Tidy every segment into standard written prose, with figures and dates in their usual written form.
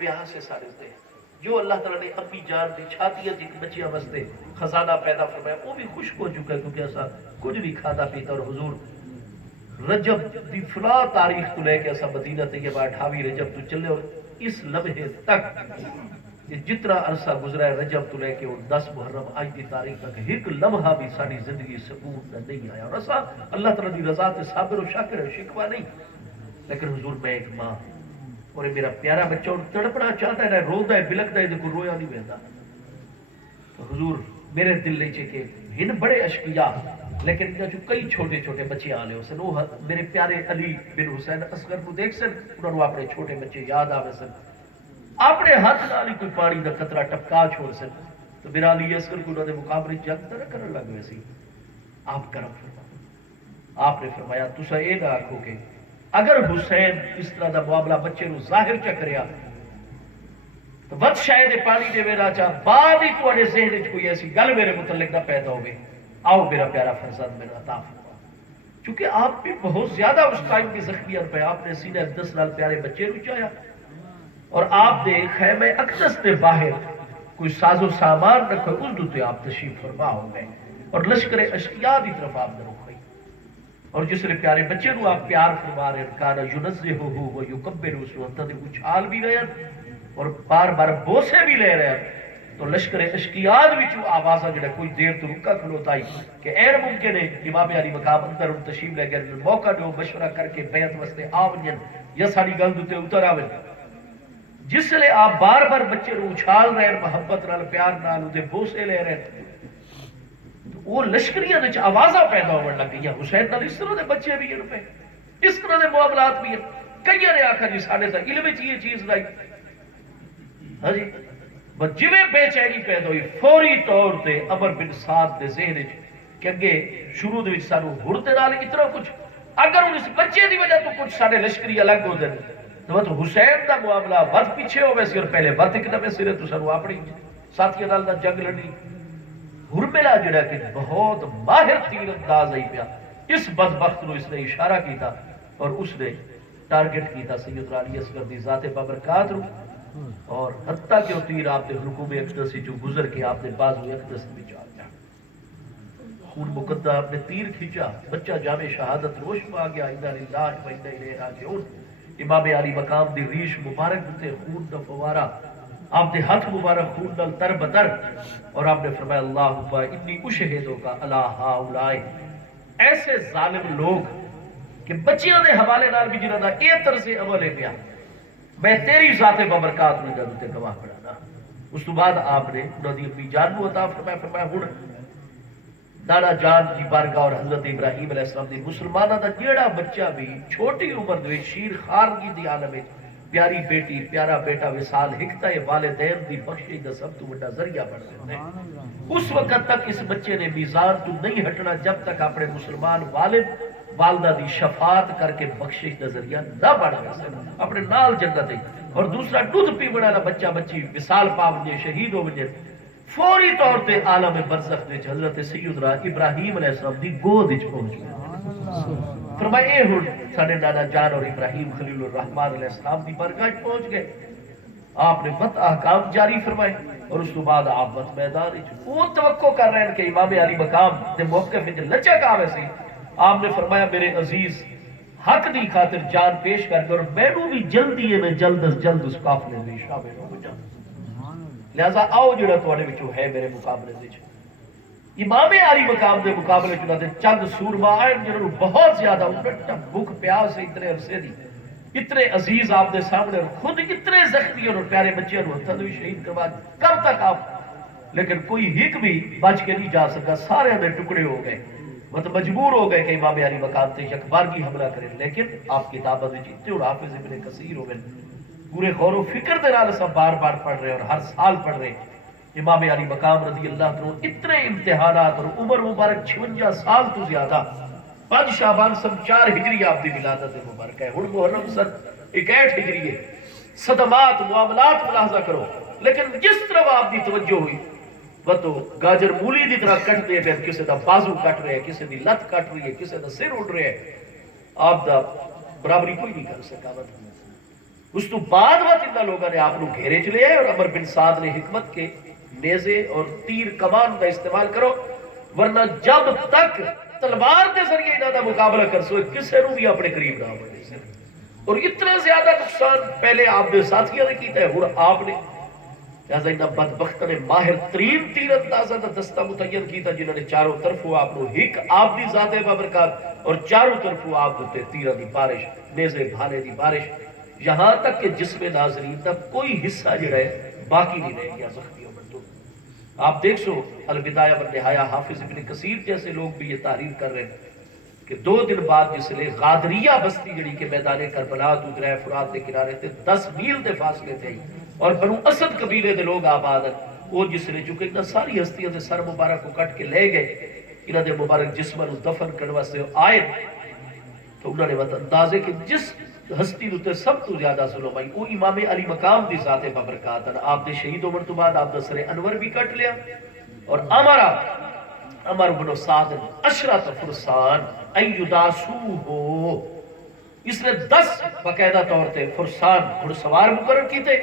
پیاس ہے سارے دے جو اللہ تعالیٰ نے امی جان دی چھاتیاں جی بچیاں واسطے خزانہ پیدا فرمایا وہ بھی خوش ہو چکا ہے کیونکہ ایسا کچھ بھی کھاتا پیتا. اور حضور رجب دی فلاں تاریخ تو لے کے ایسا مدینہ طیبہ 28 رجب تو چلے اور اس لمحے تک جتنا عرصہ گزرا ہے رجب تو لے کے اور 10 محرم آج دی تاریخ تک ایک لمحہ بھی ساری زندگی سکون نہیں آیا. اور ایسا اللہ تعالیٰ دی رضا تے صابر و شاکر ہے, شکوہ نہیں. لیکن حضور میں ایک ماں اور میرا پیارا بچہ اور تڑپنا چاہتا ہے, روتا ہے, بلکتا ہے, دیکھو رویا نہیں بہتا. تو حضور میرے دل لے کہ ہن بڑے اشقیاء لیکن جو کئی چھوٹے چھوٹے بچے آلے ہو سن, وہ میرے پیارے علی بن حسین اصغر کو دیکھ سن, انہوں نے اپنے چھوٹے بچے یاد آوے سن, اپنے ہاتھ نال ہی کوئی پانی دا قطرہ ٹپکا چھوڑ سن. تو میرا علی اصغر کو انہوں نے مقابلے جنگ طرح کرنے لگ ویسی. آپ کرم فرما, آپ نے فرمایا تسا اے نہ آکھو کہ اگر حسین اس طرح دا معاملہ بچے نو ظاہر چکریا تو ود شاید پانی دے میرا چاہ بعد ہی تواڈے ذہن وچ کوئی ایسی گل میرے متعلق نہ پیدا ہوئے, آؤ میرا پیارا فرزند میرا عطا فرما. چونکہ آپ بھی بہت زیادہ اس ٹائم کی زخمیت پہ آپ نے سینے 10 سال پیارے بچے نو چاہیا اور آپ دے خیمہ اقدس دے باہر کوئی ساز و سامان رکھو, اس دوتے آپ تشریف فرما ہو گئے اور لشکر اشقیاء دی طرف آپ نے رخ ہوئی. اور جس نے پیارے بچے نو آپ پیار فرما رہے کانا ینزہہ و یکبر اسو انتا دے اچھال بھی رہے اور بار بار بوسے بھی لے رہے. تو لشکر اشقیاء وچوں آوازہ جڑا کوئی دیر تو رکا کھلوتا ہی کہ ایر ممکن ہے امام علی مقام اندر ان تشریف لے گئے, موقع دو مشورہ کر کے بیعت واسطے آونین یا ساری گل دوتے اتر آون. جس لئے آپ بار بار بچے رو اچھال رہے ہیں محبت نال پیار نال دے بوسے لے رہے ہیں, وہ لشکریاں وچ آوازاں پیدا ہونے لگ گئی. حسین نال اس طرح دے بچے بھی ہیں پہ, اس طرح دے معاملات بھی ہیں. کئی نے آکھا جی ساڈے تک علم وچ یہ چیز لائی. ہاں جی بس جویں بے چینی پیدا ہوئی فوری طور تے عمر بن سعد دے ذہن وچ کہ اگے شروع دے وچ سانو ہن تے نال اتنا کچھ اگر اس بچے دی وجہ تو کچھ سارے لشکری الگ ہو جائے تو حسین دا معاملہ ود پیچھے ہوئے سی اور پہلے ود ایک نویں سرے تو سانو اپنی ساتھیاں نال دا جنگ لڑنی. ہرملا جڑا کہ بہت ماہر تیر انداز آئی پیا, اس بدبخت نو اس نے اشارہ کیتا اور اس نے ٹارگٹ کیتا سیدنا علی اصغر دی ذات بابرکات رو, اور حتیٰ کہ وہ تیر آپ نے حلقوم اقدس جو گزر کے آپ نے بازو اقدس میں چاہ جا خون مقدہ آپ نے تیر کھینچا, بچہ جامع شہادت روش میں آ گیا. انا للہ و انا الیہ راجعون. امام علی مقام دی ریش مبارک دیتے خون دا فوارہ, آپ نے ہاتھ مبارک خون نال تر بتر, اور آپ نے فرمایا اللہم انی اشہدو کا الا ہاؤلائی. ایسے ظالم لوگ کہ بچیاں دے حوالے نال بھی جنہاں دا اے طرز عمل ہے پیا, میں تیری ذات بابرکات میں جدوں تے گواہ بنانا. اس تو بعد آپ نے انہاں دی اپنی جان کو عطا فرمایا ہن نانا جان کی بارگاہ اور حضرت ابراہیم علیہ السلام دی مسلمانہ دا جیڑا بچہ بھی چھوٹی عمر دے شیر خارگی دی عالم وچ پیاری بیٹی پیارا بیٹا وصال ہکتا ہے والدین دی بخشش دا سب تو بڑا ذریعہ بن سکتے ہیں. اس وقت تک اس بچے نے میزان تو نہیں ہٹنا جب تک اپنے مسلمان والد والدہ دی شفاعت کر کے بخشش دا ذریعہ نہ بن سکے, اپنے نال جنت ہے. اور دوسرا دودھ پیونے والا بچہ بچی وصال پاونجے شہید ہو ونجے فوری طور تے عالم برزخ وچ حضرت سیدنا ابراہیم علیہ السلام دی گود وچ پہنچ گئے. فرمایا اے ہن ساڈے نانا جان اور ابراہیم خلیل الرحمن علیہ السلام دی برگاہ وچ پہنچ گئے. آپ نے بت احکام جاری فرمائے اور اس کے بعد آپ بت میدان وچ وہ توقع کر رہے ہیں کہ امام علی مقام دے موقف وچ لچک آوے سی. آپ نے فرمایا میرے عزیز حق دی خاطر جان پیش کر کے اور مینوں بھی جلدی ہے میں جلد از جلد اس قافلے میں شامل ہو جاؤں, لہذا آؤ جڑا تواڈے وچوں ہے میرے مقابلے وچ. امام علی مقام دے مقابلے چ دے چند سورما آئے جنہوں بہت زیادہ بھوک پیاس سے اتنے عرصے دی اتنے عزیز آپ دے سامنے اور خود اتنے زخمی اور پیارے بچے نو ہتھاں وچ شہید کروا کب تک آپ, لیکن کوئی ہک بھی بچ کے نہیں جا سکا, سارے دے ٹکڑے ہو گئے. مطلب مجبور ہو گئے کہ امام علی مقام تے یکبارگی حملہ کریں. لیکن آپ کتابت وچ اتنے اور حافظ ابن کثیر ہو گئے پورے غور و فکر دے نال سب بار بار پڑھ رہے اور ہر سال پڑھ رہے. امام علی مقام رضی اللہ عنہ اتنے امتحانات اور عمر مبارک 56 سال تو زیادہ 5 شعبان سن 4 ہجری آپ دی ولادت مبارک ہے. ہن محرم سن 61 ہجری ہے. صدمات معاملات ملاحظہ کرو, لیکن جس طرح آپ دی توجہ ہوئی وہ تو گاجر مولی دی طرح کٹ دے پھر کسی دا بازو کٹ رہے, کسی دی لت کٹ رہی ہے, کسی دا سر اڑ رہے ہے. آپ دا برابری کوئی نہیں کر سکا. اس تو بعد وقت انہا لوگوں نے آپ کو گھیرے چلے آئے اور عمر بن سعد نے حکمت کے نیزے اور تیر کمان کا استعمال کرو، ورنہ جب تک تلوار کے ذریعے انہا دا مقابلہ کر سو کسے رو بھی اپنے قریب نہ ہوئے، اور اتنا زیادہ نقصان پہلے آپ نے ساتھیوں نے کیتا ہے اور آپ نے لہذا انہا بدبختہ نے ماہر ترین تیر اندازہ دا دستہ متعین کیتا جنہوں نے چاروں طرفوں آپ نے ہک آپ دی ذات بابرکات اور چاروں طرفوں آپ دیتے تیرہ دی بارش، نیزے بھانے دی بارش، یہاں تک کہ جسم ناظرین تک کوئی حصہ جڑا ہے باقی نہیں رہ گیا زخمی عمر تو۔ آپ دیکھ سو البدایہ والنہایہ حافظ ابن کثیر جیسے لوگ بھی یہ تحریر کر رہے ہیں کہ 2 دن بعد جس لئے غادریہ بستی جڑی کے میدان کربلا تو درہ فرات دے کنارے تھے 10 میل دے فاصلے تھے اور بنو اسد قبیلے دے لوگ آباد ہیں، وہ جس لئے چونکہ اتنا ساری ہستیاں دے سر مبارک کو کٹ کے لے گئے انہاں دے مبارک جسمہ نو دفن کروا سے آئے تو انہوں نے بات اندازے کہ جس ہستی دوتے سب تو زیادہ ظلم آئی وہ امام علی مقام دی ذات بابرکات ہے۔ آپ دے شہید عمر تو بعد آپ دا سر انور بھی کٹ لیا اور عمر بن سعد اشرت فرسان ایداسو ہو، اس نے 10 باقاعدہ طور تے فرسان گھڑ سوار مقرر کی تھے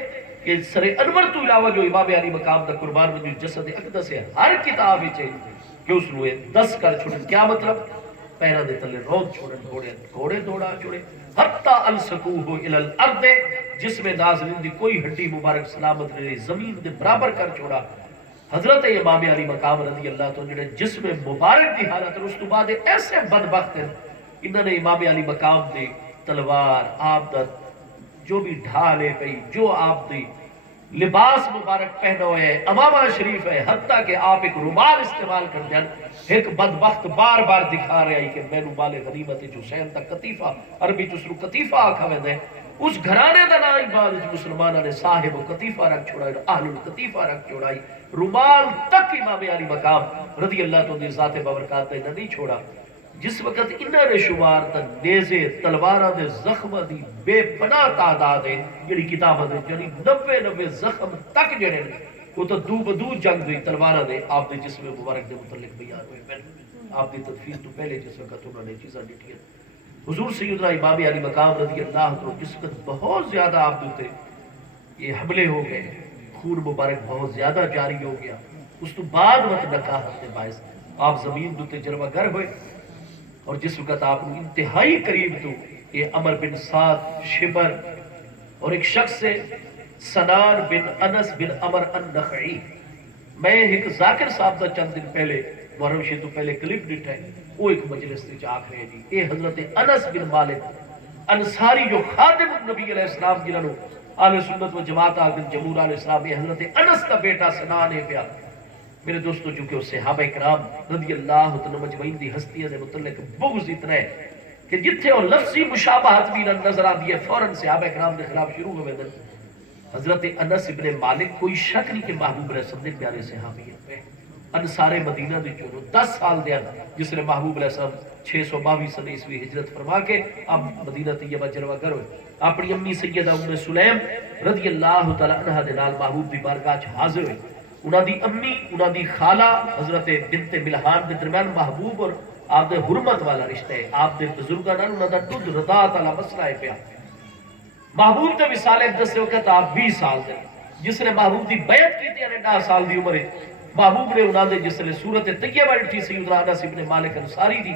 کہ سر انور تو علاوہ جو امام علی مقام دا قربان میں جو جسد اقدس ہے ہر کتاب ہی چاہیے کہ اس نوے 10 کر چھوڑیں، کیا مطلب پیرہ دے تلے رود چھوڑیں، گھوڑے دوڑا چھوڑیں حتی السکوہو الالارض، جس میں ناظرین دی کوئی ہڈی مبارک سلامت رہے زمین دے برابر کر چھوڑا۔ حضرت امام علی مقام رضی اللہ تو جڑے جسم مبارک دی حالت اس تو بعد ایسے بدبخت ہیں انہوں نے امام علی مقام دی تلوار آپ دا جو بھی ڈھالے پئی جو آپ دی لباس مبارک پہنا ہوئے ہے امامہ شریف ہے، حتیٰ کہ آپ ایک رومال استعمال کر دیں ایک بدبخت بار بار دکھا رہے ہیں کہ میں نو مال غنیمت حسین تا قطیفہ عربی چسرو قطیفہ آکھا میں دیں اس گھرانے دا نائی بعد مسلمانہ نے صاحب و قطیفہ رکھ چھوڑائی اہل القطیفہ رکھ چھوڑائی، رومال تک امام علی مقام رضی اللہ تو دی ذات بابرکات نے نہیں چھوڑا۔ جس وقت انہوں نے شمار تا نیزے تلوارہ دے زخم دی بے پناہ تعداد ہے جڑی کتابہ دے یعنی 90 زخم تک جڑے وہ تو دو بدو جنگ دی تلوارہ دے آپ دے جسم مبارک دے متعلق بیان ہوئے میں آپ دی تدفین تو پہلے جس وقت انہوں نے چیزاں ڈٹھی ہیں حضور سیدنا امام علی مقام رضی اللہ عنہ جس وقت بہت زیادہ آپ دوتے یہ حملے ہو گئے خون مبارک بہت زیادہ جاری ہو گیا، اس تو بعد وقت نکاحت نے باعث آپ زمین دوتے جلوہ گر ہوئے اور جس وقت آپ نے انتہائی قریب تو یہ عمر بن سعد شبر اور ایک شخص سے سنان بن انس بن عمر النخعی، میں ایک ذاکر صاحب دا چند دن پہلے محرم شیئر تو پہلے کلپ ڈٹھا ہے وہ ایک مجلس نے چاک رہے جی اے حضرت انس بن مالک انصاری جو خادم نبی علیہ السلام جنہوں آل سنت و جماعت آگن جمہور علیہ السلام یہ حضرت انس کا بیٹا سنان ہے پیا میرے دوستو جو کہ اس صحابہ اکرام رضی اللہ تعالی مجمعین دی ہستیاں دے متعلق بغض اتنا ہے کہ جتھے اور لفظی مشابہت بھی نظر آتی ہے فوراً صحابہ اکرام دے خلاف شروع ہوئے دن حضرت انس ابن مالک کوئی شک نہیں کہ محبوب علیہ السلام دے پیارے صحابی ہیں انصار مدینہ دے چونو 10 سال دیا جس نے محبوب علیہ السلام 622 سنہ عیسوی ہجرت فرما کے اب مدینہ طیبہ جلوہ گر ہوئے اپنی امی سیدہ ام سلیم رضی اللہ تعالی عنہ دے نال محبوب دی بارگاہ حاضر ہوئے، انہاں دی امی انہاں دی خالہ حضرت بنت ملحان دے درمیان محبوب اور آپ دے حرمت والا رشتہ ہے، آپ دے بزرگاں نال انہاں دا دودھ رضاعت والا مسئلہ ہے پیا۔ محبوب دے وصال اقدس سے وقت آپ 20 سال دے جس نے محبوب دی بیعت کی تھی 10 سال دی عمر ہے محبوب نے انہاں دے جس نے صورت طیبہ اٹھی سیدنا انس ابن مالک انصاری دی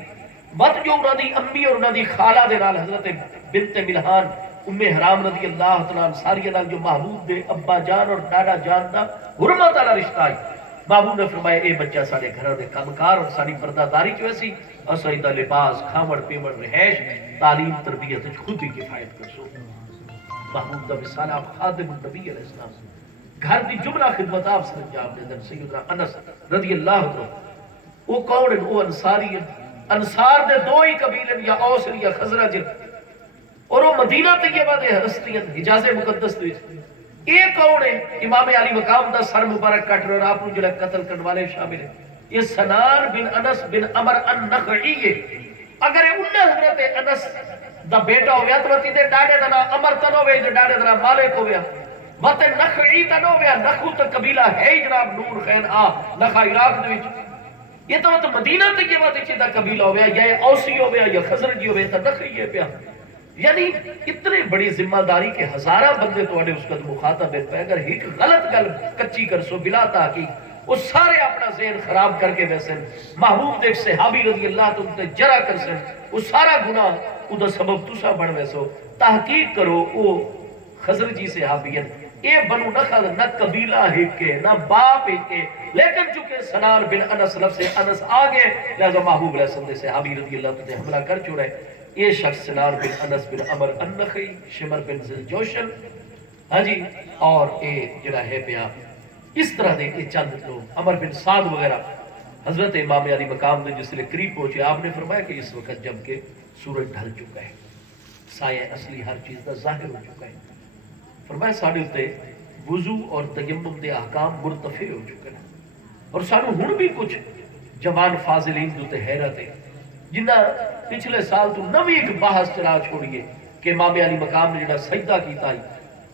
مت جو انہاں دی امی اور انہاں دی خالہ دے نال حضرت بنت ملحان ام حرام رضی اللہ تعالیٰ انصاری نال جو محبوب دے ابا جان اور ڈاڈا جان دا حرمت والا رشتہ ہے، محبوب نے فرمایا اے بچہ سارے گھر دے کامکار اور ساری پرداداری جو ایسی اسیدہ لباس کھامڑ پیمڑ رہائش تعلیم تربیت خود ہی کفایت کر سو۔ محبوب دا وصال آپ خادم النبی علیہ السلام گھر دی جملہ خدمت آپ سے انجام دے دن سیدنا انس رضی اللہ عنہ وہ کون ہیں؟ وہ انصاری ہیں، انصار دے 2 ہی قبیلے یا اوس یا خزرج اور وہ مدینہ طیبہ دے ہستی ہیں حجاز مقدس دے یہ کون ہے؟ امام علی مقام دا سر مبارک کٹ رہے اور آپ نے جو قتل کرنے والے شامل ہیں یہ سنان بن انس بن عمر النخعی ہے۔ اگر انہیں حضرت انس دا بیٹا ہو گیا تو وقتی دے ڈاڑے دا نام عمر تن ہو گیا جو ڈاڑے دا نام مالک ہو گیا وقت نخعی تن ہو گیا نخو تا قبیلہ ہے جناب نور خین نخا عراق دے یہ تو مدینہ طیبہ دے چیدہ قبیلہ ہو گیا یا اوسی ہو گیا یا خزرجی ہو گیا تا نخعی ہے پیا یعنی اتنی بڑی ذمہ داری کہ ہزارہ بندے تو اس کا مخاطب ہے، اگر ایک غلط گل کچی کر سو بلا تحقیق وہ سارے اپنا ذہن خراب کر کے ویسے محبوب دیکھ صحابی رضی اللہ تو جرا کر سن وہ سارا گناہ ادھا سبب تسا بڑھ ویسو تحقیق کرو وہ خزرجی صحابین اے بنو نخل نہ قبیلہ ہیک کے نہ باپ ہیک کے، لیکن چونکہ سنان بن انس لفظ سے انس آگے لہذا محبوب علیہ السلام صحابی رضی اللہ تو حملہ کر چھوڑے یہ شخص سنان بن انس بن عمر النخعی شمر بن ذوالجوشن ہاں جی اور اے جڑا ہے پیا اس طرح دے کے چند لوگ عمر بن سعد وغیرہ حضرت امام علی مقام نے جس لئے قریب پہنچے آپ نے فرمایا کہ اس وقت جب کہ سورج ڈھل چکا ہے سایہ اصلی ہر چیز کا ظاہر ہو چکا ہے فرمایا ساڑھے ہوتے وضو اور تیمم دے احکام مرتفع ہو چکے ہیں اور سانو ہن بھی کچھ جوان فاضلین دوتے حیرت ہے جنہ پچھلے سال تو نوی ایک بحث چلا چھوڑیے کہ امام علی مقام نے جڑا سجدہ کیتا ہے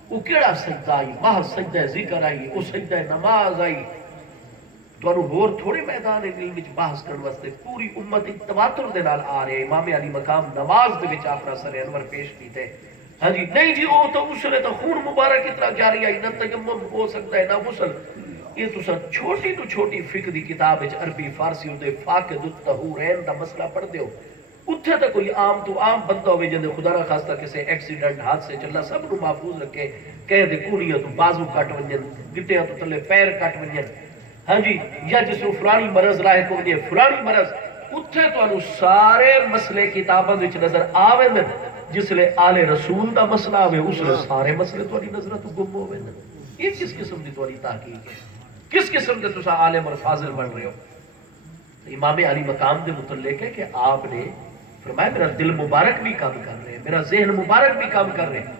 وہ کیڑا سجدہ آئی محض سجدہ ذکر آئی وہ سجدہ نماز آئی تو انہوں ہور تھوڑے میدان علم وچ بحث کرن واسطے پوری امت تواتر دے نال آ رہے امام علی مقام نماز دے وچ اپنا سر انور پیش کیتے ہاں جی نہیں جی وہ تو غسل تو خون مبارک اتنا جاری آئی نہ تیمم ہو سکتا ہے نہ غسل یہ تو سر چھوٹی تو چھوٹی فقہ دی کتاب وچ عربی فارسی دے فاقد الطہورین دا مسئلہ پڑھ دیو اتھے تو کوئی عام تو عام بندہ ہوئے جندے خدا را خاصتا کسے ایکسیڈنٹ ہاتھ سے چلا سب نو محفوظ رکھے کہہ دے کونیاں تو بازو کٹ ونجن گٹیاں تو تلے پیر کٹ ونجن ہاں جی یا جس کو فلانی مرض راہ کو ونجے فلانی مرض اتھے تو انو سارے مسئلے کتاباں وچ نظر آوے دن جس لئے آل رسول دا مسئلہ ہوئے اس لئے سارے مسئلے تو انہی نظرہ تو گم ہوئے دن یہ کس قسم دی تو انہی تحقیق ہے کس قسم دے تو سا عالم اور فاضل بن رہے ہو امام علی مقام دے متعلق ہے کہ آپ نے فرمایا میرا دل مبارک بھی کام کر رہے ہیں میرا ذہن مبارک بھی کام کر رہے ہیں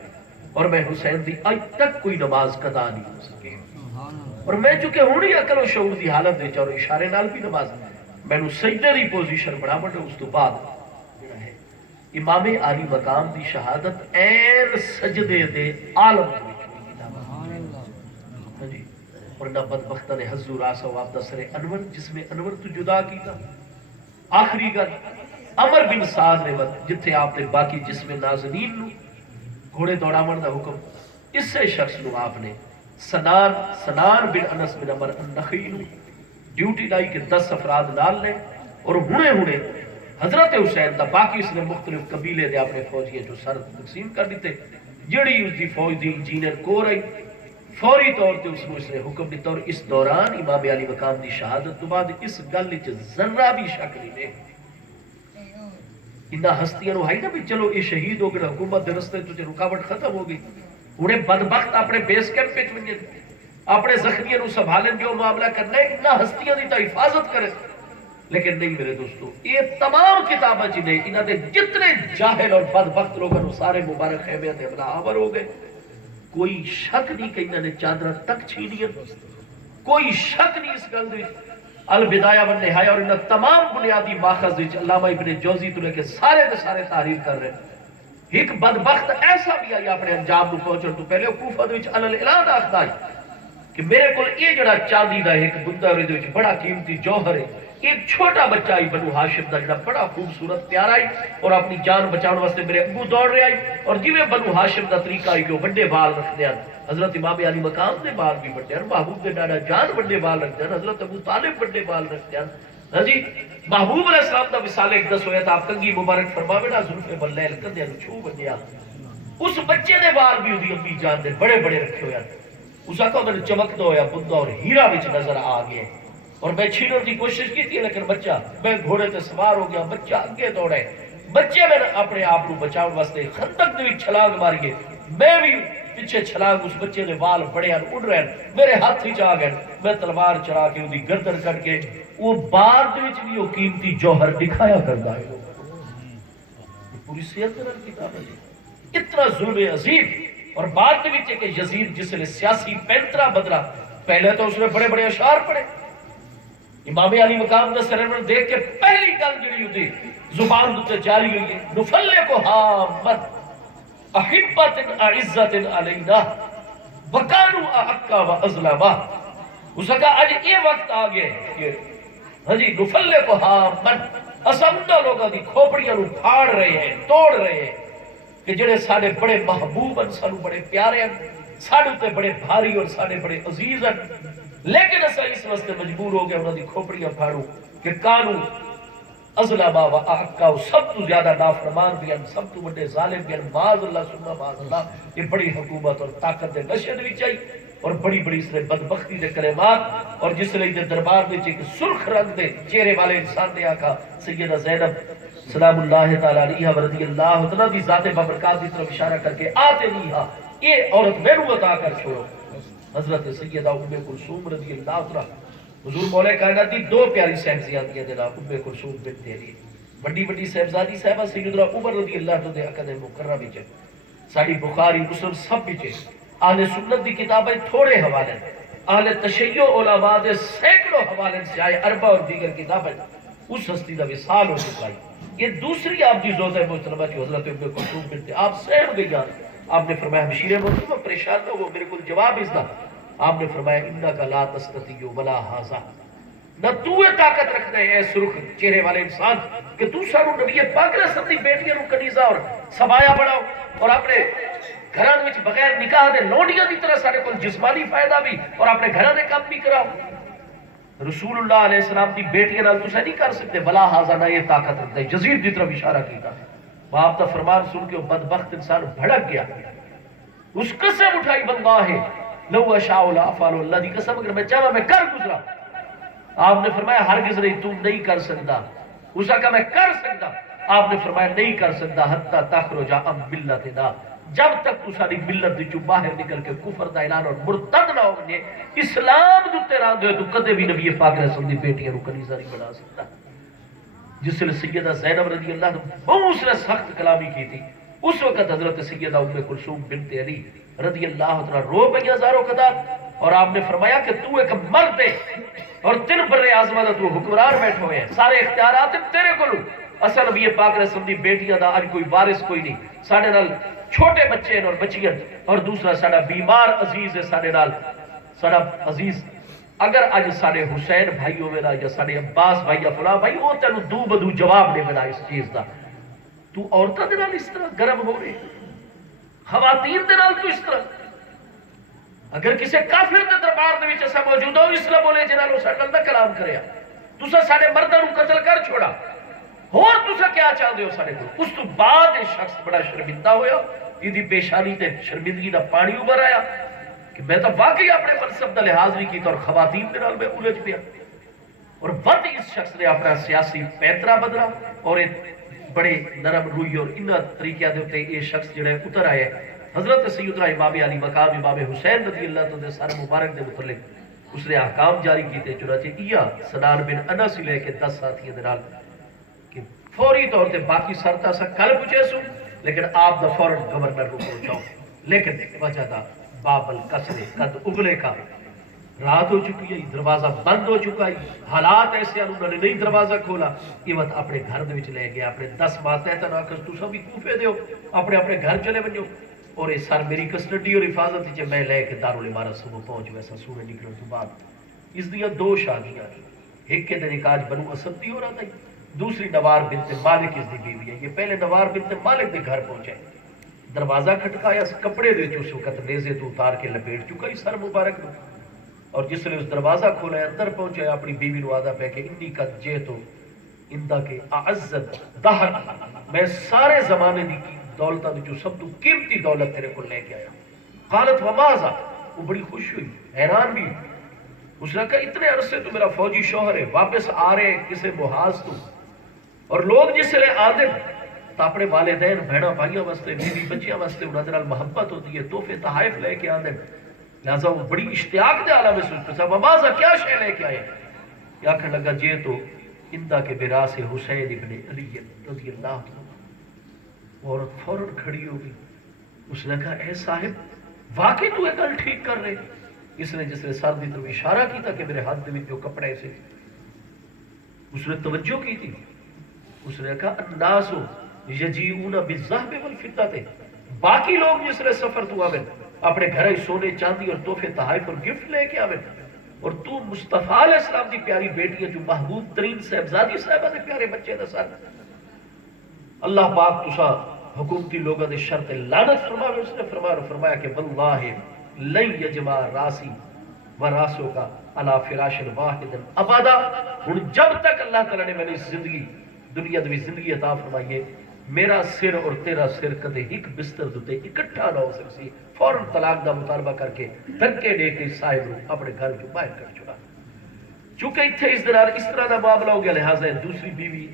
اور میں حسین دی آج تک کوئی نماز قضا نہیں ہو سکے اور میں چونکہ ہونی عقل و شعور دی حالت دے اور اشارے نال بھی نماز میں نو سجدے دی پوزیشن بنا بڑھے اس تو بعد امام علی مقام دی شہادت این سجدے دے عالم دے جی اور نہ بدبختہ نے حضور آسا و عبدہ سر انور جس میں انور تو جدا کی تھا آخری گل عمر بن سعد نے وقت جتھے آپ نے باقی جسم نازنین نو گھوڑے دوڑاون دا حکم اس سے شخص نو آپ نے سنان بن انس بن عمر النخعی نو ڈیوٹی لائی کہ 10 افراد نال لے اور ہنے حضرت حسین دا باقی اس نے مختلف قبیلے دے اپنے فوجیے جو سر تقسیم کر دیتے جڑی اس دی فوج دی انجینئر کو رہی فوری طور تے اس نے حکم دیتا اور اس دوران امام علی مقام دی شہادت تو بعد اس گل وچ ذرہ بھی شک نہیں ہے انہاں ہستیاں نو ہائی نا بھی چلو یہ شہید ہو گئے حکومت دے رستے تو رکاوٹ ختم ہو گئی انہیں بدبخت اپنے بیس کیمپ پہ ونجن اپنے زخمیوں نو سنبھالن جو معاملہ کرنا ہے انہاں ہستیاں دی تا حفاظت کرے لیکن نہیں میرے دوستو یہ تمام کتابیں چی نہیں انہاں دے جتنے جاہل اور بدبخت لوگوں نے سارے مبارک خیمے دے حملہ آور ہو گئے کوئی شک نہیں کہ انہوں نے چادرہ تک چھینی کوئی شک نہیں اس گل دی البدایہ و نہایہ اور انہوں تمام بنیادی ماخذ دیچ علامہ ابن جوزی تو لے کے سارے دے سارے تحریر کر رہے ہیں ایک بدبخت ایسا بھی آئی اپنے انجام نو پہنچر تو پہلے کوفہ دیچ اعلان آختا ہے کہ میرے کل یہ جڑا چاندی دا ایک بندہ اور دیچ بڑا قیمتی جوہر ہے ایک چھوٹا بچہ آئی بنو ہاشم دا جڑا بڑا خوبصورت پیار آئی اور اپنی جان بچاؤں واسطے میرے ابو دوڑ رہے آئی اور جیویں بنو ہاشم دا طریقہ آئی کہ وہ بڑے بال رکھ دیا حضرت امام علی مقام دے بال بھی بڑے ہیں محبوب دے ڈاڈا جان بڑے بال رکھ دیا حضرت ابو طالب بڑے بال رکھ دیا ہاں جی محبوب علیہ السلام دا وصال اقدس ہویا تھا آپ کنگی مبارک فرما بیٹا زلف بلیل کندے چھو بنیا اس بچے دے بال بھی ہوئی امی جان دے بڑے بڑے رکھے ہویا اس کا میں چمک دو یا بندہ اور ہیرا وچ نظر آ گئے اور میں چھینوں کی کوشش کی تھی لیکن بچہ میں گھوڑے تے سوار ہو گیا بچہ اگے دوڑے بچے میں اپنے آپ کو بچاؤ واسطے خندق دے چھلانگ ماری میں بھی پیچھے چھلانگ اس بچے دے وال بڑے اڑ رہے ہیں میرے ہاتھ ہی آ گئے میں تلوار چلا کے اودی گردن کٹ کے وہ بار دے وچ بھی وہ قیمتی جوہر دکھایا کردا ہے پوری صحت نال کتاب ہے اتنا ظلم عظیم اور بعد دے وچ کہ یزید جس نے سیاسی پینترا بدلا پہلے تو اس نے بڑے بڑے اشعار پڑھے امام علی مقام دا سرور دیکھ کے پہلی گل جڑی ہوتی زبان تے جاری ہوئی ہے نفلے کو حامت احبت اعزت علینا وکانو احقا و ازلما اس کا آج یہ وقت آگئے کہ ہاں جی نفلے کو حامت اسمدہ لوگا دی کھوپڑیاں نو پھاڑ رہے ہیں توڑ رہے ہیں کہ جڑے ساڈے بڑے محبوب ہیں، سانو بڑے پیارے ہیں، ساڈے تے بڑے بھاری اور ساڈے بڑے عزیز ہیں، لیکن اسا اس واسطے مجبور ہو گئے انہاں دی کھوپڑیاں پھاڑو کہ قانون ازلما و احقا، سب تو زیادہ نافرمان بھی ہیں، سب تو بڑے ظالم بھی ہیں، معاذ اللہ ثم معاذ اللہ۔ یہ بڑی حکومت اور طاقت دے نشے وچ آئی اور بڑی بڑی اس نے بدبختی دے کلمات، اور جس لئے دے دربار وچ ایک سرخ رنگ دے چہرے والے انسان نے آقا سیدہ زینب سلام اللہ تعالی علیہ و رضی اللہ تعالی دی ذات بابرکات کی طرف اشارہ کر کے آتے نہیں ہاں یہ عورت میرے عطا کر چھوڑو۔ حضرت سیدہ ام کلثوم رضی اللہ تعالی، حضور مولا کائنات دی دو پیاری صاحبزادیاں دے نام ام کلثوم بنت علی، بڑی بڑی صاحبزادی صاحبہ سیدنا عمر رضی اللہ تعالی عقد مکرمہ وچ، ساری بخاری مسلم سب وچ، اہل سنت دی کتابیں تھوڑے حوالے، اہل تشیع علماء دے سینکڑوں حوالے سے آئے، اربع اور دیگر کتابیں، اس ہستی دا وصال ہو چکا ہے۔ یہ دوسری آپ کی زوجہ محترمہ جو حضرت ام کلثوم بنت، آپ سہم گئی، آپ نے فرمایا ہمشیر محترمہ پریشان نہ ہو، میرے کو جواب اس دا، آپ نے فرمایا انکا لا تستطیع ولا ھذا، نہ تو یہ طاقت رکھنا ہے اے سرخ چہرے والے انسان کہ تو سانو نبی پاک علیہ السلام دی بیٹیاں نو کنیزہ اور سبایا بناؤ اور اپنے گھراں وچ بغیر نکاح دے لونڈیاں دی طرح سارے کول جسمانی فائدہ بھی اور اپنے گھراں دے کام بھی کراؤ۔ رسول اللہ علیہ السلام دی بیٹیاں نال تسا نہیں کر سکتے، بلا ھذا، نہ یہ طاقت رکھتا ہے۔ یزید دی طرف اشارہ کیتا، باپ دا فرمان سن کے وہ بدبخت انسان بھڑک گیا، اس قسم اٹھائی واللہ لو اشاء لافعل، اللہ دی قسم اگر میں چاہتا میں کر گزرا۔ آپ نے فرمایا ہرگز نہیں، تم نہیں کر سکتا۔ اس کا میں کر سکتا، آپ نے فرمایا نہیں کر سکتا حتی تخرج عن ملتنا، جب تک تو ساری ملت دی چوں باہر نکل کے کفر دا اعلان اور مرتد نہ ہوگے، اسلام دو تیرا دے تو کدے بھی نبی پاک علیہ السلام دی بیٹیاں نو کنیزہ نہیں بنا سکتا۔ جس نے سیدہ زینب رضی اللہ عنہ بہت نے سخت کلامی کی تھی، اس وقت حضرت سیدہ ام کلثوم بنت علی رضی اللہ عنہ رو پئی ہزاروں قطار، اور آپ نے فرمایا کہ تو ایک مرد ہے اور تین بر اعظم دا تو حکمران بیٹھے ہوئے ہیں، سارے اختیارات تیرے کو لوں۔ اصل نبی پاک علیہ السلام دی بیٹیاں دا اج کوئی وارث کوئی نہیں، ساڈے نال چھوٹے بچے ہیں اور بچیاں، اور دوسرا ساڈا بیمار عزیز ہے ساڈے نال، ساڈا عزیز اگر اج ساڈے حسین بھائی ہوئے نا یا ساڈے عباس بھائی یا فلاں بھائی، وہ تینوں دو بدو جواب نہیں ملا اس چیز دا، تو عورتاں دے نال اس طرح گرم ہو رہے، خواتین دے نال تو اس طرح، اگر کسی کافر دے دربار دے وچ اسا موجود ہو اسلام بولے جنہاں نو ساڈے نال کلام کریا، تسا ساڈے مرداں نو قتل کر چھوڑا، اور تسا کیا چاہتے ہو ساڈے کو؟ اس تو بعد یہ شخص بڑا شرمندہ ہویا، یہ پیشانی تے شرمندگی دا پانی ابھر آیا کہ میں تو واقعی اپنے منصب دا لحاظ نہیں کیتا اور خواتین دے نال میں الجھ پیا، اور ود اس شخص نے اپنا سیاسی پیترا بدلا اور بڑے نرم روئی اور ان طریقے دے تے یہ شخص جڑا اتر آیا۔ حضرت سیدنا امام علی مقام امام حسین رضی اللہ تعالی سر مبارک دے متعلق اس نے احکام جاری کیتے، چنانچہ ایا سنان بن انس لے کے 10 ساتھیوں دے نال کہ فوری طور تے باقی سرتا سا کل پوچھے سو، لیکن آپ دا فوراً گورنر کو پہنچاؤ، لیکن وجہ دا باب القصر قد اغلے کا، رات ہو چکی ہے، دروازہ بند ہو چکا ہے، حالات ایسے انہوں نے نہیں دروازہ کھولا، یہ وقت اپنے گھر دے وچ لے گیا، اپنے 10 ماتحت آکر تو سبھی کوفے دیو، اپنے اپنے گھر چلے بنیو، اور یہ سر میری کسٹڈی اور حفاظت جے میں لے کے دارالامارت صبح پہنچ ویسا سورج نکلن تو بعد اس دیا 2 شادیاں، ایک کے دن نکاح بنو اسد دی ہو رہا تھا، دوسری نوار بنت مالک اس دی بیوی ہے۔ یہ پہلے نوار بنت مالک دے گھر پہنچے، دروازہ کھٹکایا، کپڑے دے اس وقت نیزے تو اتار کے لپیٹ چکا ہی سر مبارک نو، اور جس نے اس دروازہ کھولا اندر پہنچے اپنی بیوی نو آدھا پہ کہ انی قد جئتو اندہ کے اعزت دہر، میں سارے زمانے دی دولتہ جو سب تو قیمتی دولت تیرے کو لے کے آیا۔ قالت وماذا، وہ بڑی خوش ہوئی، حیران بھی، اس نے کہا اتنے عرصے تو میرا فوجی شوہر ہے، واپس آ رہے کسے محاذ تو، اور لوگ جس لئے آدھے تو اپنے والدین بہنہ بھائیوں واسطے بیوی بچیاں واسطے انہاں دے نال محبت ہوتی ہے، تحفے تحائف لے کے آدھے، لہذا وہ بڑی اشتیاق دے عالم میں سوچتا ہے وماذا، کیا شے لے کے آئے؟ یا کہنے لگا جے تو اندہ کے براس حسین ابن علی رضی اللہ عنہ۔ عورت فوراً کھڑی ہوگی، اس نے کہا اے صاحب واقعی تو ایک گل ٹھیک کر رہے، اس نے جس نے سر دی طرف اشارہ کی تھا کہ میرے ہاتھ دے جو کپڑے سے، اس نے توجہ کی تھی، اس نے کہا الناس یجیئون بالذهب والفضة، باقی لوگ جس نے سفر تو آویں اپنے گھر سونے چاندی اور تحفے تحائف اور گفٹ لے کے آویں، اور تو مصطفیٰ علیہ السلام دی پیاری بیٹی ہے جو محبوب ترین صاحبزادی صاحبہ دے پیارے بچے دا سر، اللہ پاک تسا حکومتی لوگوں نے شرط لعنت فرمایا، اس نے فرمایا کہ واللہ لن یجمع راسی و راسوں کا علی فراش واحد ابدا. ہن جب تک اللہ تعالیٰ نے میں نے زندگی دنیا دی زندگی عطا فرمائی ہے، میرا سر اور تیرا سر کدے ایک بستر دے اکٹھا نہ ہو سکسی. فوراً طلاق دا مطالبہ کر کے دھکے دے کے صاحب نو اپنے گھر چوں باہر کر چھوڑا. چونکہ اتنے اس طرح دا معاملہ ہو گیا، لہٰذا دوسری بیوی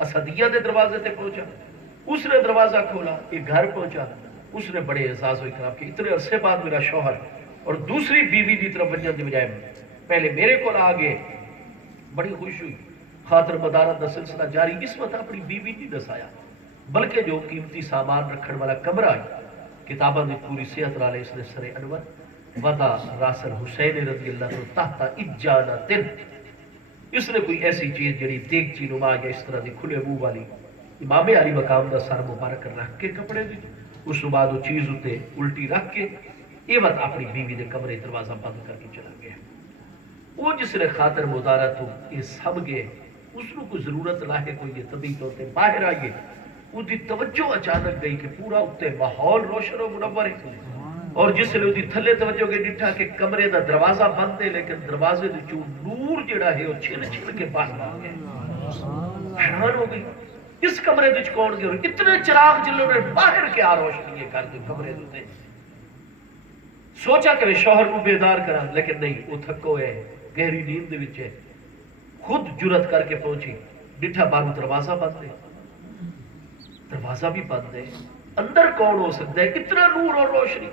اسدیہ دے دروازے تے پہنچا، اس نے دروازہ کھولا، ایک گھر پہنچا، اس نے بڑے اعزاز و اکرام کہ اتنے عرصے بعد میرا شوہر اور دوسری بیوی دی طرف وجہ دی بجائے پہلے میرے کو آ گئے. بڑی خوش ہوئی، خاطر مدارت دا سلسلہ جاری. اس وقت اپنی بیوی نہیں دسایا، بلکہ جو قیمتی سامان رکھن والا کمرہ ہے، کتاباں دی پوری صحت نال اس نے سر انور ودا راسل حسین رضی اللہ عنہ تحت اجانتن، اس نے کوئی ایسی چیز جڑی دیگچی نما یا اس طرح دی کھلے منہ والی امام علی مقام دا سر مبارک رکھ کے کپڑے دی، اس کے بعد وہ چیز اتے الٹی رکھ کے یہ وقت اپنی بیوی دے کمرے دروازہ بند کر کے چلا گیا. وہ جس نے خاطر مدارت ہو یہ سب گئے، اس کو کوئی ضرورت لاحق ہوئی ہے، طبیعت ہوتے باہر آئیے، اس دی توجہ اچانک گئی کہ پورا اتنے ماحول روشن و منور ہے. اور جس نے اس تھلے توجہ کے ڈٹھا کہ کمرے دا دروازہ بند ہے، لیکن دروازے دے چوں نور جڑا ہے وہ چھن چھن کے باہر آ گیا. حیران ہو گئی، اس کمرے دے کون گئے؟ اتنے چراغ جلوں نے باہر کے آ روشنی کر دی کمرے دے. سوچا کہ شوہر کو بیدار کرا، لیکن نہیں، وہ تھکو ہے، گہری نیند دے وچ ہے. خود جرت کر کے پہنچی، ڈٹھا باہر دروازہ بند ہے، دروازہ بھی بند ہے، اندر کون ہو سکتا ہے؟ اتنا نور اور روشنی.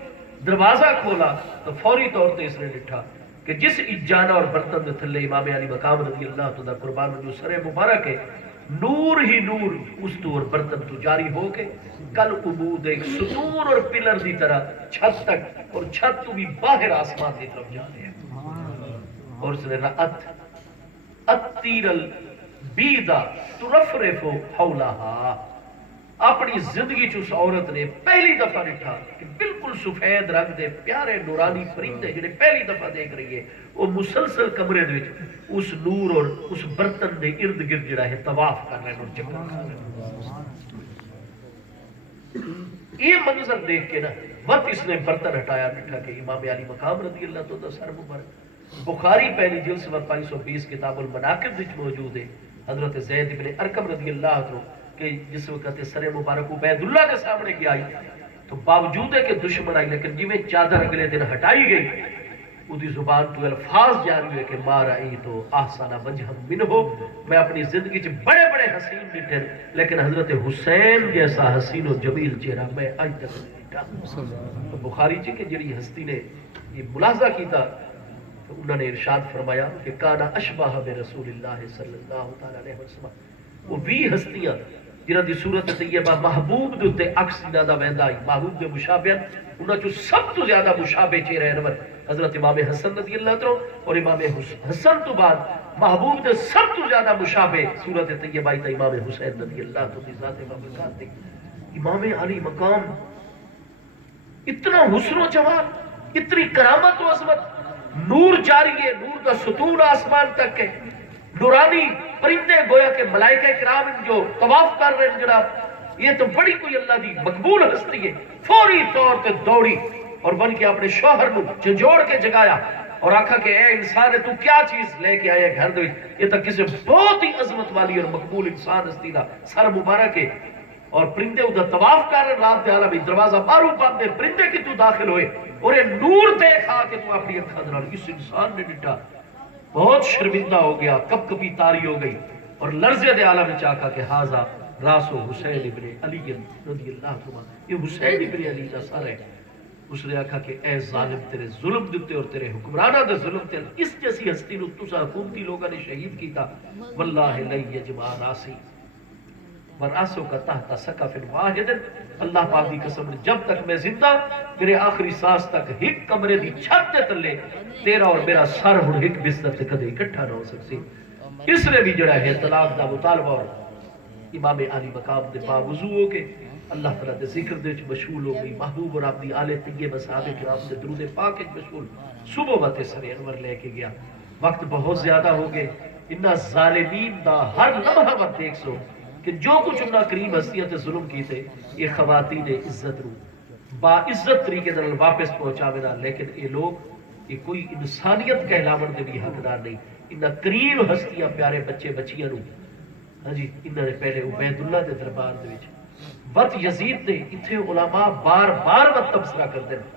دروازہ کھولا تو فوری طور پہ اس نے ڈٹھا کہ جس اجانا اور برتن دے تھلے امام علی مقام رضی اللہ تعالیٰ قربان جو سر مبارک ہے، نور ہی نور اس تو اور برتن تو جاری ہو کے کل عبود ایک ستون اور پلر دی طرح چھت تک، اور چھت تو بھی باہر آسمان دی طرف جاتے ہیں. اور اس نے رأت اتیر البیدہ ترفرف حولہا، اپنی زندگی چ عورت نے پہلی دفعہ دیکھا کہ بالکل سفید رنگ دے پیارے نورانی پرندے جڑے پہلی دفعہ دیکھ رہی ہے، وہ مسلسل کمرے دے وچ اس نور اور اس برتن دے ارد گرد جڑا ہے طواف کر رہے ہیں اور چکر کر رہے ہیں. یہ منظر دیکھ کے نا وقت اس نے برتن ہٹایا، دیکھا کہ امام علی مقام رضی اللہ تعالیٰ سر مبارک. بخاری پہلی جلد صفحہ 520 کتاب المناقب وچ موجود ہے. حضرت زید بن ارقم رضی اللہ عنہ کہ جس وقت سر مبارک عبید اللہ کے سامنے کی آئی تو باوجود ہے کہ دشمن آئی، لیکن جی میں چادر اگلے دن ہٹائی گئی، اُدھی زبان تو الفاظ جاری ہوئے کہ ما رأیتو احسن وجہا منہو، میں اپنی زندگی چ بڑے بڑے حسین دیکھے لیکن حضرت حسین جیسا حسین و جمیل چہرہ میں آج تک نہیں دیکھا. بخاری جی کہ جڑی ہستی نے یہ ملاحظہ کیتا تو انہوں نے ارشاد فرمایا کہ کانا اشبہ برسول اللہ صلی اللہ علیہ وسلم، وہ بھی ہستیاں جنہاں دی صورت طیبہ محبوب دے تے عکس زیادہ ویندا ہے، محبوب دے مشابہ انہاں چوں سب تو زیادہ مشابہ چہرہ انور حضرت امام حسن رضی اللہ عنہ، اور امام حسن تو بعد محبوب دے سب تو زیادہ مشابہ صورت طیبہ تے امام حسین رضی اللہ عنہ کی ذات مبارک دی. امام علی مقام اتنا حسن و جمال، اتنی کرامت و عظمت، نور جاری ہے، نور دا ستون آسمان تک ہے، نورانی پرندے گویا کہ ملائکہ کرام جو طواف کر رہے ہیں جناب، یہ تو بڑی کوئی اللہ دی مقبول ہستی ہے. فوری طور پہ دوڑی اور بن کے اپنے شوہر کو جھنجھوڑ کے جگایا اور آکھا کہ اے انسان تو کیا چیز لے کے آیا گھر دے، یہ تو کسی بہت ہی عظمت والی اور مقبول انسان ہستی دا سر مبارک ہے. اور پرندے ادھر طواف کر رہے رات دے عالم دروازہ باہروں بند ہے، پرندے کی تو داخل ہوئے اور یہ نور دیکھا کہ تو اپنی اکھاں دے نال اس انسان نے ڈٹا، بہت شرمندہ ہو گیا، کب کبھی تاری ہو گئی اور لرزے دے عالم چاہ کہا کہ ہاذا راس حسین ابن علی رضی اللہ عنہ، یہ حسین ابن علی کا سر ہے. اس نے کہا کہ اے ظالم تیرے ظلم دیتے اور تیرے حکمرانہ دے ظلم تے اس جیسی ہستی نو تسا حکومتی لوگوں نے شہید کیتا. واللہ لن یجمع راسی وراسوں کا تحت سقف واحد، اللہ پاک کی قسم جب تک میں زندہ میرے آخری سانس تک ایک کمرے دی چھت دے تلے تیرا اور میرا سر ہن ایک بستر تے کدے اکٹھا نہ ہو سکسی. اس نے بھی جڑا ہے طلاق دا مطالبہ اور امام علی مقام دے باوضو ہو کے اللہ تعالیٰ دے ذکر دے مشغول ہو گئی، محبوب اور اپنی آل طیبہ صحابہ کرام دے درود پاک مشغول. صبح وقت سر انور لے کے گیا، وقت بہت زیادہ ہو گئے، انہاں ظالمین دا ہر لمحہ وقت دیکھ سو کہ جو کچھ انہاں کریم ہستیاں تے ظلم کیتے یہ خواتین عزت رو با عزت طریقے دے واپس پہنچاوے، لیکن یہ لوگ یہ کوئی انسانیت کہلاون دے بھی حقدار نہیں۔ انہاں کریم ہستیاں پیارے بچے بچیاں نو ہاں جی انہاں نے پہلے عبید اللہ دے دربار دے وچ وقت یزید دے اتھے علماء بار بار وقت تبصرہ کرتے ہیں،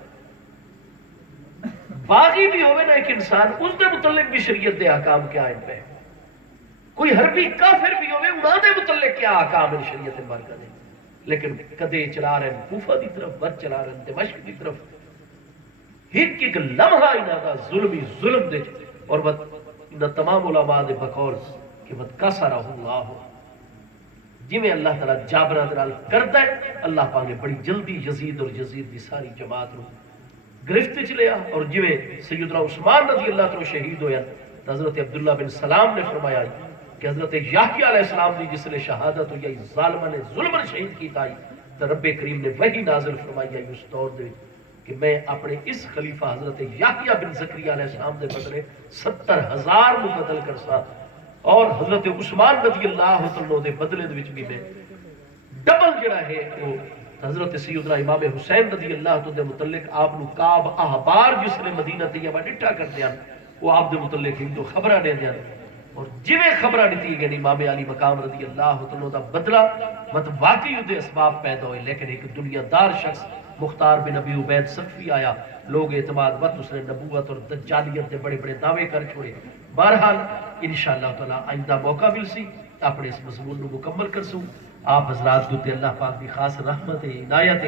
باغی بھی ہوئے نا ایک انسان اس دے متعلق بھی شریعت دے احکام کیا ان پہ، کوئی حربی کافر بھی ہوئے انہاں دے متعلق کیا احکام ان شریعت مبارکہ دے، لیکن کدے چلا رہے ہیں کوفہ دی طرف، ود چلا رہے ہیں دمشق دی طرف، ایک ایک لمحہ انہاں دا ظلمی ظلم دے اور ود انہاں تمام علماء دے بقول کہ ود کسرہ اللہ جی میں اللہ تعالیٰ جابرہ درال کرتا ہے، اللہ پاک نے بڑی جلدی یزید اور یزید دی ساری جماعت رو گرفت چ لیا، اور جی میں سیدنا عثمان رضی اللہ تعالیٰ شہید ہویا تو حضرت عبداللہ بن سلام نے فرمایا کہ حضرت یحییٰ علیہ السلام دی جس نے شہادت ہوئی ظالمہ نے ظلم شہید کیتا آئی تو رب کریم نے وہی نازل فرمائی اس دور دے کہ میں اپنے اس خلیفہ حضرت یحییٰ بن زکریا علیہ السلام دے بدلے 70,000 کو قتل کرسا، اور حضرت عثمان رضی اللہ عنہ دے بدلے دے وچ بھی میں ڈبل جڑا ہے وہ حضرت سیدنا امام حسین رضی اللہ عنہ دے متعلق آپ نو کعب احبار جس نے مدینہ طیبہ ڈٹھا کر دیا وہ آپ دے متعلق ہندو خبرہ دے دیا، اور جویں خبرہ دیتی گئی امام علی مقام رضی اللہ عنہ دا بدلہ مت واقعی دے اسباب پیدا ہوئے، لیکن ایک دنیا دار شخص مختار بن ابی عبید ثقفی آیا، لوگ اعتماد وقت اس نے نبوت اور دجالیت دے بڑے بڑے دعوے کر چھوڑے۔ بہرحال انشاءاللہ تعالی آئندہ موقع مل سی اپنے اس مضمون کو مکمل کر سوں۔ آپ حضرات کو تے اللہ پاک کی خاص رحمت عنایت